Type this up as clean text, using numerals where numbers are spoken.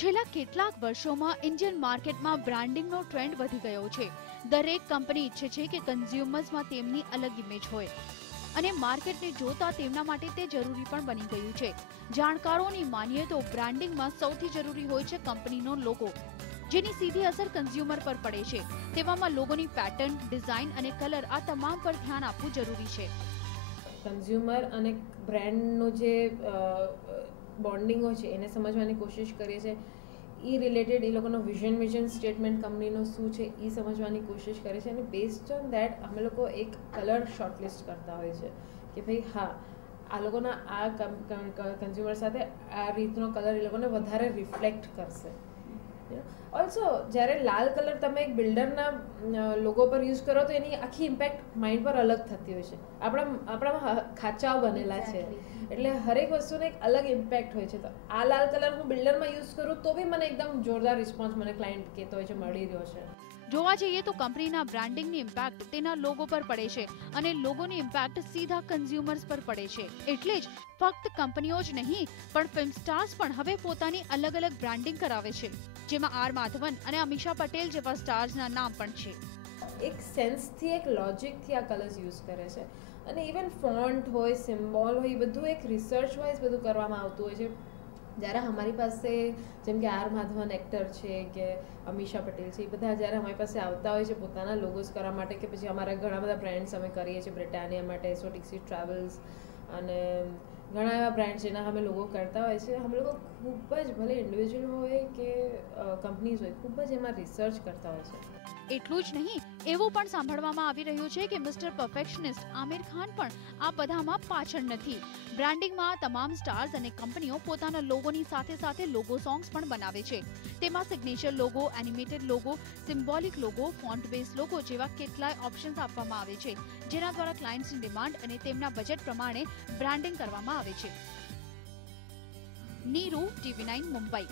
છેલ્લા કેટલાક વર્ષોમાં ઇન્ડિયન માર્કેટમાં બ્રાન્ડિંગનો ટ્રેન્ડ વધી ગયો છે. દરેક કંપની ઈચ્છે છે કે કન્ઝ્યુમર્સમાં તેમની અલગ ઇમેજ હોય અને માર્કેટને જોતા તેમના માટે તે જરૂરી પણ બની ગયું છે. જાણકારોની માનીએ તો બ્રાન્ડિંગમાં સૌથી જરૂરી હોય છે કંપનીનો લોગો, જેની સીધી અસર કન્ઝ્યુમર પર પડે છે. તેવામાં લોગોની પેટર્ન, ડિઝાઇન અને કલર આ તમામ પર ધ્યાન આપવું જરૂરી છે. કન્ઝ્યુમર અને બ્રાન્ડનો જે બોન્ડિંગ હોય છે એને સમજવાની કોશિશ કરીએ છીએ. એ રિલેટેડ એ લોકોનો વિઝન સ્ટેટમેન્ટ કંપનીનો શું છે એ સમજવાની કોશિશ કરે છે અને બેઝડ ઓન દેટ અમે લોકો એક કલર શોર્ટલિસ્ટ કરતા હોય છે કે ભાઈ હા આ લોકોના આ કન્ઝ્યુમર સાથે આ રીતનો કલર એ લોકોને વધારે રિફ્લેક્ટ કરશે. ઓલ્સો જ્યારે લાલ કલર તમે એક બિલ્ડરના લોગો પર યુઝ કરો તો એની આખી ઇમ્પેક્ટ માઇન્ડ પર અલગ થતી હોય છે. આપણામાં ખાચાઓ બનેલા છે એટલે હરેક વસ્તુને એક અલગ ઇમ્પેક્ટ હોય છે. તો આ લાલ કલર હું બિલ્ડરમાં યુઝ કરું તો બી મને એકદમ જોરદાર રિસ્પોન્સ મને ક્લાયન્ટ કહેતો હોય છે મળી રહ્યો છે. જોવા જઈએ તો કંપનીના બ્રાન્ડિંગની ઇમ્પેક્ટ તેના લોગો પર પડે છે અને લોગોની ઇમ્પેક્ટ સીધા કન્ઝ્યુમર્સ પર પડે છે. એટલે જ ફક્ત કંપનીઓ જ નહીં પણ ફિલ્મ સ્ટાર્સ પણ હવે પોતાની અલગ અલગ બ્રાન્ડિંગ કરાવે છે, જેમાં આર માધવન અને અમીષા પટેલ જેવા સ્ટાર્સના નામ પણ છે. એક સેન્સથી, એક લોજિકથી આ કલર્સ યુઝ કરે છે અને ઇવન ફોન્ટ હોય, સિમ્બોલ હોય, એ બધું એક રિસર્ચ વાઇઝ બધું કરવામાં આવતું હોય છે. જ્યારે અમારી પાસે જેમ કે આર માધવન એક્ટર છે કે અમીષા પટેલ છે, એ બધા જ્યારે અમારી પાસે આવતા હોય છે પોતાના લોગોસ કરવા માટે કે પછી અમારા ઘણા બધા બ્રાન્ડ્સ અમે કરીએ છીએ બ્રિટાનિયા માટે, એસોટિક્સી ટ્રાવેલ્સ અને ઘણા એવા બ્રાન્ડ જેના અમે લોગો કરતા હોય છે. અમે લોકો ખૂબ જ ભલે ઇન્ડિવિજ્યુઅલ હોય કે કંપનીઝ હોય ખૂબ જ એમાં રિસર્ચ કરતા હોય છે. એટલું જ નહીં, એવું પણ સાંભળવામાં આવી રહ્યું છે કે મિસ્ટર પરફેક્શનિસ્ટ આમિર ખાન પણ આ બધામાં પાછળ નથી. બ્રાન્ડિંગમાં તમામ સ્ટાર્સ અને કંપનીઓ પોતાના લોગોની સાથે સાથે લોગો સોંગ્સ પણ બનાવે છે. તેમાં signature logo, animated logo, symbolic logo, font base logo જેવા કેટલાય ઓપ્શન્સ આપવામાં આવે છે, જેના દ્વારા ક્લાયન્ટ્સની ડિમાન્ડ અને તેમના બજેટ પ્રમાણે બ્રાન્ડિંગ કરવામાં આવે છે. નીરુ, TV9 મુંબઈ.